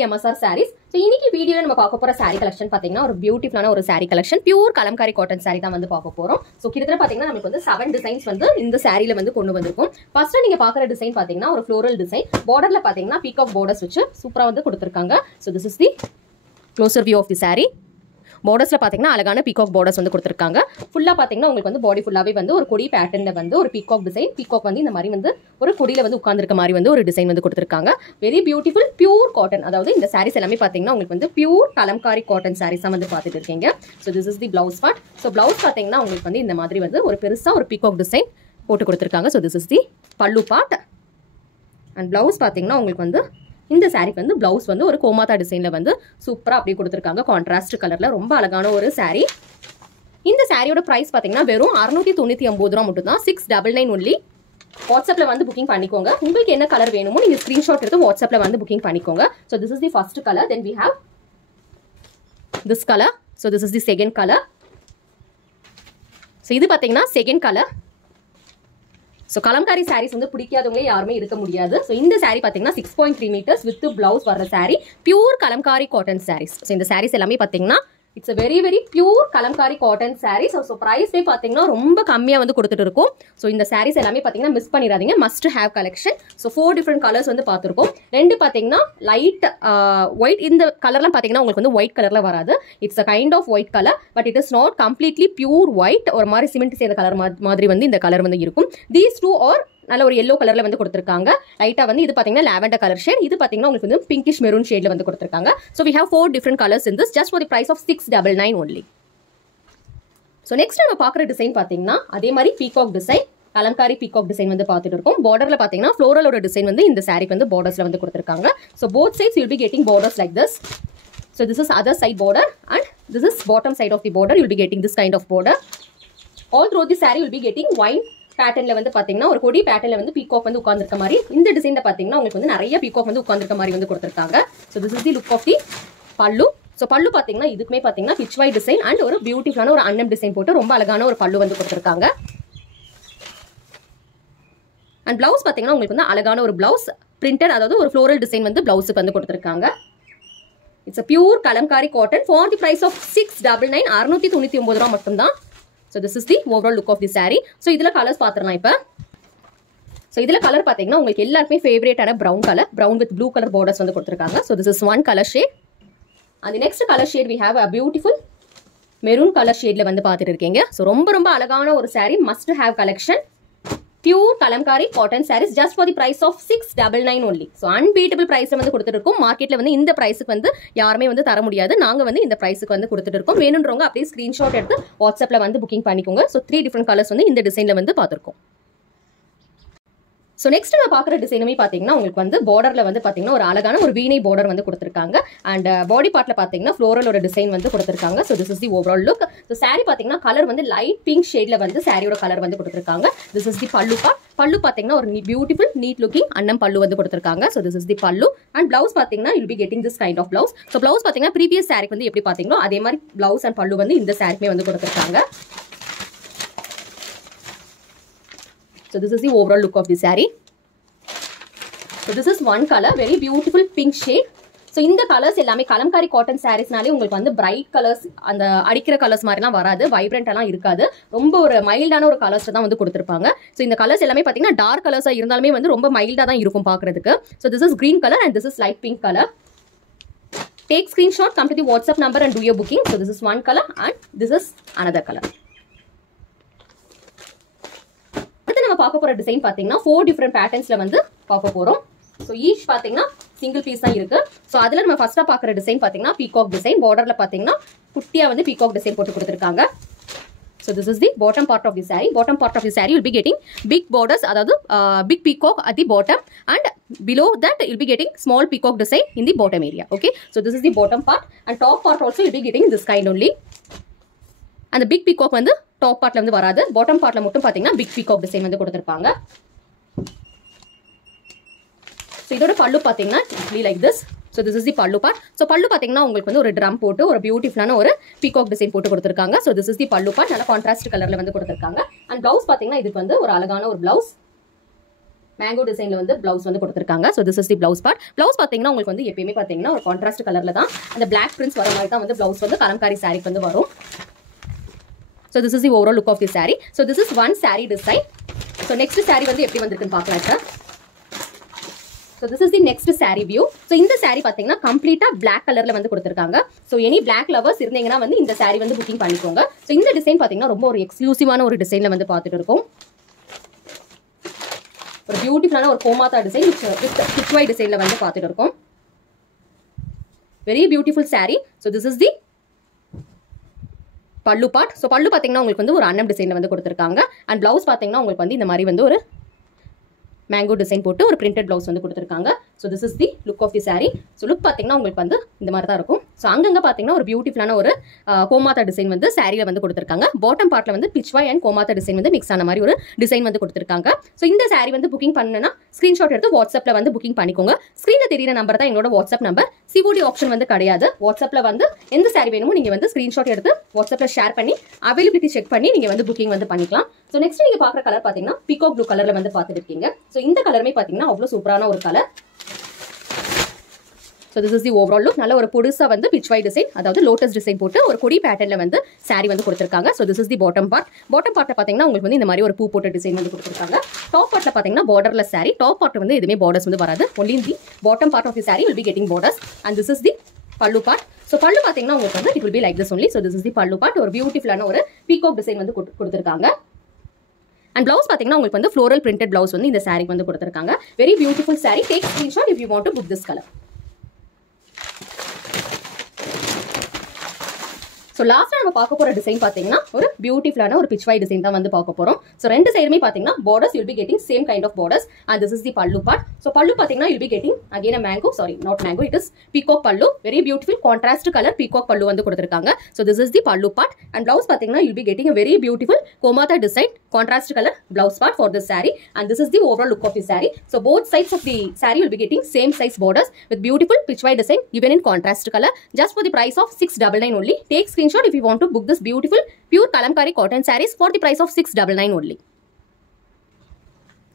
MSR sarees. So இன்னைக்கு வீடியோல நம்ம பார்க்க போற saree collection பாத்தீங்கன்னா ஒரு பியூட்டிஃபுல்லான ஒரு saree collection pure Kalamkari cotton saree தான் வந்து பார்க்க போறோம். சோ கிட்டத்தட்ட பாத்தீங்கன்னா நமக்கு வந்து 7 டிசைன்ஸ் வந்து இந்த சாரீல வந்து கொண்டு வந்திருக்கும். ஃபர்ஸ்ட் நீங்க பாக்குற டிசைன் பாத்தீங்கன்னா ஒரு floral டிசைன். பார்டர்ல பாத்தீங்கன்னா பீகாக் borders வச்சு சூப்பரா வந்து கொடுத்திருக்காங்க. So this is the closer view of the saree. பார்டர்ஸ்ல பாத்தீங்கன்னா அழகான பீகாக் பார்டர்ஸ் வந்து கொடுத்திருக்காங்க. ஃபுல்லா பாத்தீங்கன்னா உங்களுக்கு வந்து பாடி ஃபுல்லாவே வந்து ஒரு கொடி பேட்டர்ன்ல வந்து ஒரு பீகாக் டிசைன். பீகாக் வந்து இந்த மாதிரி வந்து ஒரு கொடியில வந்து உட்கார்ந்திருக்க மாதிரி வந்து ஒரு டிசைன் வந்து கொடுத்திருக்காங்க. Very beautiful pure cotton. அதாவது இந்த சாரீஸ் எல்லாமே பாத்தீங்கன்னா உங்களுக்கு வந்து பியூர் கலம்காரி காட்டன் சாரீஸ் தான் வந்து பார்த்துட்டு இருக்கீங்க. So this is the blouse part. So blouse பாத்தீங்கன்னா உங்களுக்கு வந்து இந்த மாதிரி வந்து ஒரு பெருசா ஒரு பீகாக் டிசைன் போட்டு கொடுத்திருக்காங்க. So this is the pallu part. And blouse பாத்தீங்கன்னா உங்களுக்கு வந்து இந்த சாரீக்கு வந்து பிளவுஸ் வந்து ஒரு கோமாதா டிசைன்ல வந்து சூப்பரா அப்படியே கொடுத்திருக்காங்க. கான்ட்ராஸ்ட் கலர்ல ரொம்ப அழகான ஒரு சாரீ. இந்த சாரியோட பிரைஸ் பாத்தீங்கன்னா வெறும் 699 ரூபா மட்டும் தான். 699 ஒன்லி. வாட்ஸ்அப்ல வந்து புக்கிங் பண்ணிக்கோங்க. உங்களுக்கு என்ன கலர் வேணுமோ நீங்க ஸ்கிரீன்ஷாட் எடுத்து வாட்ஸ்அப்ல வந்து புக்கிங் பண்ணிக்கோங்க. So this is the first color. Then we have this color. So this is the second color. So இது பாத்தீங்கன்னா second color. So Kalamkari saris வந்து பிடிக்காதவங்களே யாருமே இருக்க முடியாது. ஸோ இந்த சாரீ பார்த்தீங்கன்னா 6.3 மீட்டர்ஸ் வித் பிளவுஸ் வர saree pure Kalamkari cotton sarees. So இந்த சாரீஸ் எல்லாமே பார்த்தீங்கன்னா it's very very pure Kalamkari cotton sarees. So ப்ரைஸே பார்த்தீங்கன்னா ரொம்ப கம்மியாக வந்து கொடுத்துட்டு இருக்கும். ஸோ இந்த சாரீஸ் எல்லாமே பார்த்தீங்கன்னா மிஸ் பண்ணிடாதீங்க. Must have collection. So 4 different colours வந்து பார்த்துருக்கோம். ரெண்டு பார்த்தீங்கன்னா லைட் ஒயிட். இந்த கலர்லாம் பார்த்தீங்கன்னா உங்களுக்கு வந்து ஒயிட் கலர்ல வராது. It's a kind of white color. But it is not completely pure white. ஒரு மாதிரி சிமெண்ட் சேர்ந்த கலர் மாதிரி வந்து இந்த கலர் வந்து இருக்கும். தீஸ் டூ ஆர் நல்ல ஒரு எல்லோ கலர்ல வந்து கொடுத்திருக்காங்க. லைட்டா வந்து இது பாத்தீங்கன்னா லாவெண்டர் கலர் ஷேட். இது பாத்தீங்கன்னா உங்களுக்கு வந்து பிங்கிஷ் மெரூன் ஷேட்ல வந்து கொடுத்திருக்காங்க. So we have 4 different colors in this just for the price of 699 only. So next நம்ம பார்க்குற டிசைன் பாத்தீங்கன்னா அதே மாதிரி peacock design. Kalamkari peacock design வந்து பார்த்துட்டு இருக்கோம். பார்டர்ல பாத்தீங்கன்னா ஃப்ளோரலோட டிசைன் வந்து இந்த சாரிக்கு வந்து பார்டர்ஸ்ல வந்து கொடுத்திருக்காங்க. So both sides you will be getting borders like this. So this is other side border and this is bottom side of the border. You will be getting this kind of border. All through the saree you will be getting wine பேட்டர்ன்ல வந்து பாத்தீங்கன்னா ஒரு கொடி பேட்டர்ன்ல வந்து peacock வந்து உட்கார்ந்திருக்க மாதிரி. இந்த டிசைன்ல பாத்தீங்கன்னா உங்களுக்கு வந்து நிறைய பீகாக் வந்து உட்கார்ந்திருக்க மாதிரி வந்து கொடுத்திருக்காங்க. So this is the look of the pallu. So பல்லு பாத்தீங்கன்னா இதுக்குமே பாத்தீங்கன்னா பிச்வை டிசைன் அண்ட் ஒரு பியூட்டிஃபுல்லான ஒரு அன்னம் டிசைன் போட்டு ரொம்ப அழகான ஒரு பல்லு வந்து கொடுத்திருக்காங்க. அண்ட் பிளவுஸ் பாத்தீங்கன்னா உங்களுக்கு வந்து அழகான ஒரு பிளவுஸ் பிரிண்டட், அதாவது ஒரு ஃப்ளோரல் டிசைன் வந்து பிளவுஸுக்கு வந்து கொடுத்திருக்காங்க. It's a pure Kalamkari cotton for the price of 699 699 ரூபாய் மட்டும் தான். So this is the overall look of the saree. So இதுல கலர்ஸ் பாத்துறலாம் இப்ப. So இதுல கலர் பாத்தீங்கன்னா உங்களுக்கு எல்லாருக்குமே ஃபேவரட்டான brown color, brown with blue color borders வந்து கொடுத்திருக்காங்க. So this is one color shade. And the next color shade we have a beautiful maroon color shadeல வந்து பாத்துட்டு இருக்கீங்க. So ரொம்ப ரொம்ப அழகான ஒரு saree, must have collection. Pure Kalamkari cotton sarees just for the price of 699 only. So unbeatable price வந்து கொடுத்துட்டு இருக்கோம். மார்க்கெட்ல வந்து இந்த பிரைஸ்க்கு வந்து யாருமே வந்து தர முடியாது. நாங்க வந்து இந்த பிரைஸ்க்கு வந்து கொடுத்துட்டு இருக்கோம். வேணும்ன்றவங்க அப்படியே ஸ்கிரீன்ஷாட் எடுத்து வாட்ஸ்அப்ல வந்து புக்கிங் பண்ணிக்கோங்க. So 3 different colors வந்து இந்த டிசைன்ல வந்து பார்த்திருக்கோம். ஸோ நெக்ஸ்ட் நம்ம பார்க்குற டிசைனுமே பார்த்தீங்கன்னா உங்களுக்கு வந்து பார்டர்ல வந்து பார்த்தீங்கன்னா ஒரு அழகான ஒரு வீணை பார்டர் வந்து கொடுத்திருக்காங்க. அண்ட் பாடி பார்ட்ல பார்த்தீங்கன்னா ஃப்ளோரலோட டிசைன் வந்து கொடுத்திருக்காங்க. So this is the overall look. So sorry பார்த்தீங்கன்னா கலர் வந்து லைட் பிங்க் ஷேட்ல வந்து சாரியோட கலர் வந்து கொடுத்திருக்காங்க. This is the pallu part. பல்லு பார்த்தீங்கன்னா ஒரு பியூட்டிஃபுல் நீட் லுக்கிங் அன்னம் பல்லு வந்து கொடுத்திருக்காங்க. So this is the pallu. And blouse பார்த்தீங்கன்னா you'll be getting this kind of blouse. So blouse பார்த்தீங்கன்னா ப்ரீவியஸ் சாரிக்கு வந்து எப்படி பார்த்தீங்களோ அதே மாதிரி பிளவுஸ் அண்ட் பல்லு வந்து இந்த சாரிக்குமே வந்து கொடுத்திருக்காங்க. So this is the overall look of the saree. So this is one color, very beautiful pink shade. So இந்த கலர்ஸ் எல்லாமே கலம்காரி காட்டன் சாரீஸ்னாலே உங்களுக்கு வந்து பிரைட் கலர்ஸ், அந்த அடிக்கிற கலர்ஸ் மாதிரிலாம் வராது, வைப்ரண்ட் எல்லாம் இருக்காது. ரொம்ப ஒரு மைல்டான ஒரு கலர்ஸ் தான் வந்து கொடுத்திருப்பாங்க. ஸோ இந்த கலர்ஸ் எல்லாமே பார்த்தீங்கன்னா டார்க் கலர்ஸா இருந்தாலுமே வந்து ரொம்ப மைல்டா தான் இருக்கும் பார்க்கறதுக்கு. So this is green color and this is light pink color. Take screenshot, come to the WhatsApp number and do your booking. So this is one color and this is another color. நம்ம பார்க்க போற design பாத்தீங்கன்னா 4 different பேட்டர்ன்ஸ்ல வந்து பார்க்க போறோம். So each பாத்தீங்கன்னா single piece தான் இருக்கு. சோ அதுல நம்ம ஃபர்ஸ்டா பார்க்குற டிசைன் பாத்தீங்கன்னா பீகாக் டிசைன். பார்டர்ல பாத்தீங்கன்னா குட்டியா வந்து பீகாக் டிசைன் போட்டு கொடுத்திருக்காங்க. So this is the bottom part of the saree. Bottom part of the saree you'll be getting big borders, அதாவது big peacock at the bottom, and below that you'll be getting small peacock design in the bottom area. Okay, so this is the bottom part, and top part also you'll be getting this kind only. அந்த big peacock வந்து top பார்ட்ல வந்து வராது, bottom பார்ட்ல மட்டும் பாத்தீங்கன்னா big peacock design வந்து கொடுத்திருப்பாங்க. சோ இதோட பல்லு பாத்தீங்கன்னா like this. So this is the pallu part. So பல்லு பாத்தீங்கன்னா உங்களுக்கு வந்து ஒரு ட்ரம் போட்டு ஒரு பியூட்டிஃபுல்லான ஒரு பீகாக் டிசைன் போட்டு கொடுத்திருக்காங்க. So this is the pallu part. நல்ல கான்ட்ராஸ்ட் கலர்ல வந்து கொடுத்திருக்காங்க. அண்ட் பிளவுஸ் பாத்தீங்கன்னா இதுக்கு வந்து ஒரு அழகான ஒரு பிளவுஸ் மேங்கோ டிசைன்ல வந்து பிளவுஸ் வந்து கொடுத்துருக்காங்க. So this is the blouse part. Blouse பார்த்தீங்கன்னா உங்களுக்கு வந்து எப்பயுமே பார்த்தீங்கன்னா ஒரு கான்ட்ராஸ்ட் கலர்ல தான் அந்த பிளாக் பிரிண்ட்ஸ் வர மாதிரி தான் வந்து பிளவுஸ் வந்து கலம்காரி சாரிக்கு வந்து வரும். So this is the overall look of the saree. So this is one saree design. So next saree வந்து எப்படி வந்திருக்குன்னு பார்க்கலாம் sir. So this is the next saree view. So இந்த saree பார்த்தீங்கன்னா கம்ப்ளீட்டா black கலர்ல வந்து கொடுத்திருக்காங்க. So any black lovers இருந்தீங்கன்னா வந்து இந்த saree வந்து புக்கிங் பண்ணிக்கோங்க. So இந்த டிசைன் பார்த்தீங்கன்னா ரொம்ப ஒரு எக்ஸ்க்ளூசிவான ஒரு டிசைன்ல வந்து பார்த்துட்டு இருக்கோம். ஒரு பியூட்டிஃபுல்லான ஒரு கோமாதா டிசைன் வித் கிச்வாய் டிசைன்ல வந்து பார்த்துட்டு இருக்கோம். Very beautiful saree. So this is the பல்லு பார்ட். ஸோ பல்லு பார்த்தீங்கன்னா உங்களுக்கு வந்து ஒரு அன்னம் டிசைனில் வந்து கொடுத்துருக்காங்க. அண்ட் ப்ளவுஸ் பார்த்தீங்கன்னா உங்களுக்கு வந்து இந்த மாதிரி வந்து ஒரு மேங்கோ டிசைன் போட்டு ஒரு பிரிண்டட் ப்ளவுஸ் வந்து கொடுத்துருக்காங்க. So this is the look of the sari. So look பார்த்தீங்கன்னா உங்களுக்கு வந்து இந்த மாதிரி தான் இருக்கும். ஸோ அங்கங்கே பார்த்தீங்கன்னா ஒரு பியூட்டிஃபுல்லான ஒரு கோமாதா டிசைன் வந்து சாரியில் வந்து கொடுத்துருக்காங்க. பாட்டம் பார்ட்டில் வந்து பிச்வாய் அண்ட் கோமாதா டிசைன் வந்து மிக்ஸ் ஆன மாதிரி ஒரு டிசைன் வந்து கொடுத்துருக்காங்க. ஸோ இந்த சாரி வந்து புக்கிங் பண்ணனா ஸ்க்ரீன்ஷாட் எடுத்து வாட்ஸ்அப்பில் வந்து புக்கிங் பண்ணிக்கோங்க. ஸ்க்ரீனில் தெரியிற நம்பர் தான் எங்களோட வாட்ஸ்அப் நம்பர். சிஓடி ஆப்ஷன் வந்து கிடையாது. வாட்ஸ்அப்பில் வந்து எந்த சாரி வேணுமோ நீங்கள் வந்து ஸ்க்ரீன்ஷாட் எடுத்து வாட்ஸ்அப்பில் ஷேர் பண்ணி அவைலபிலிட்டி செக் பண்ணி நீங்கள் வந்து புக்கிங் வந்து பண்ணிக்கலாம். ஸோ நெக்ஸ்ட் நீங்கள் பார்க்குற கலர் பார்த்தீங்கன்னா பீகாக் ப்ளூ கலரில் வந்து பார்த்துருக்கீங்க. ஸோ இந்த கலருமே பார்த்தீங்கன்னா அவ்வளோ சூப்பரான ஒரு colour. So this is the overall look. நல்ல ஒரு புதுசாக வந்து பிச்வாய் டிசைன், அதாவது லோட்டஸ் டிசைன் போட்டு ஒரு கொடி பேட்டர்னில் வந்து சாரி வந்து கொடுத்துருக்காங்க. So this is the bottom part. Bottom பார்ட்டில் பார்த்தீங்கன்னா உங்களுக்கு வந்து இந்த மாதிரி ஒரு பூ போட்ட டிசைன் வந்து கொடுத்துருக்காங்க. டாப் பார்ட்டில் பார்த்தீங்கன்னா பார்டர்லெஸ் சாரி. டாப் பார்ட் வந்து எதுவுமே பார்டர்ஸ் வந்து வராது. Only the bottom part of the sari will be getting borders. And this is the pallu part. So pallu பார்த்தீங்கன்னா உங்களுக்கு வந்து it will be like this only. So this is the pallu part. ஒரு பியூட்டிஃபுல்லான ஒரு பீகாக் டிசைன் வந்து கொடுத்துருக்காங்க. அண்ட் பிளவுஸ் பார்த்தீங்கன்னா உங்களுக்கு வந்து ஃப்ளோரல் பிரிண்டட் பிளவுஸ் வந்து இந்த சாரிக்கு வந்து கொடுத்துருக்காங்க. Very beautiful sorry. Take screenshot if you want to book this colour. So லாஸ்ட்டாக நம்ம பார்க்க போகிற டிசைன் பார்த்தீங்கன்னா ஒரு பியூட்டிஃபுல்லான ஒரு பிச்வாய் டிசைன் தான் வந்து பார்க்க போகிறோம். ஸோ ரெண்டு சைடுமே பார்த்தீங்கன்னா borders you'll be getting same kind of borders. And this is the pallu part. So pallu பார்த்தீங்கன்னா you'll be getting again mango, sorry not mango, it is peacock pallu. Very beautiful contrast colour peacock pallu வந்து கொடுத்துருக்காங்க. So this is the pallu part. And blouse பார்த்தீங்கன்னா you'll be getting a very beautiful gomata design contrast colour blouse part for this saree. And this is the overall look of the saree. So both sides of the saree will be getting same size borders with beautiful pitchwide design given in contrast color, just for the price of 699 only. Take screenshot if you want to book this beautiful pure kalamkari cotton sarees for the price of 699 only.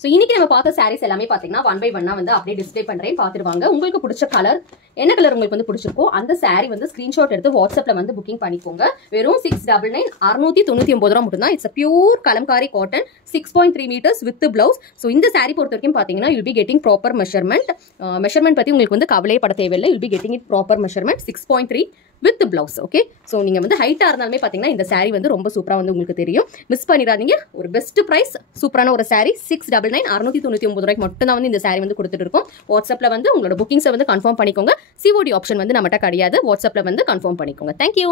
So இன்னைக்கு நம்ம பார்த்த சாரீஸ் எல்லாமே பார்த்தீங்கன்னா one by ஒன்னா வந்து அப்படியே display பண்ணுறேன், பார்த்துருவாங்க. உங்களுக்கு பிடிச்ச கலர் என்ன கலர் உங்களுக்கு வந்து பிடிச்சிருக்கோ அந்த சாரீ வந்து ஸ்க்ரீன்ஷாட் எடுத்து வாட்ஸ்அப்பில் வந்து புக்கிங் பண்ணிக்கோங்க. வெறும் 699 699 ரூபா மட்டும் தான். It's pure Kalamkari cotton 6.3 meters with blouse. So இந்த சாரீ பொறுத்த வரைக்கும் பார்த்தீங்கன்னா you'll be getting proper measurement பற்றி உங்களுக்கு வந்து கவலையே பட தேவையில்லை. You'll be getting it proper measurement 6.3 with blouse. Okay, so நீங்கள் வந்து ஹைட்டாக இருந்தாலுமே பார்த்தீங்கன்னா இந்த சாரீ வந்து ரொம்ப சூப்பராக வந்து உங்களுக்கு தெரியும். மிஸ் பண்ணிடாதீங்க. ஒரு பெஸ்ட் ப்ரைஸ், சூப்பரான ஒரு சாரீ 699 699 ரூபாய்க்கு மட்டும் தான் வந்து இந்த சாரீ வந்து கொடுத்துட்டு இருக்கோம். வாட்ஸ்அப்பில் வந்து உங்களோட புக்கிங்ஸை வந்து கன்ஃபார்ம் பண்ணிக்கோங்க. சிஓடி ஆப்ஷன் வந்து நம்மகிட்ட கிடையாது. வாட்ஸ்அப்பில் வந்து கன்ஃபார்ம் பண்ணிக்கோங்க. தேங்க்யூ.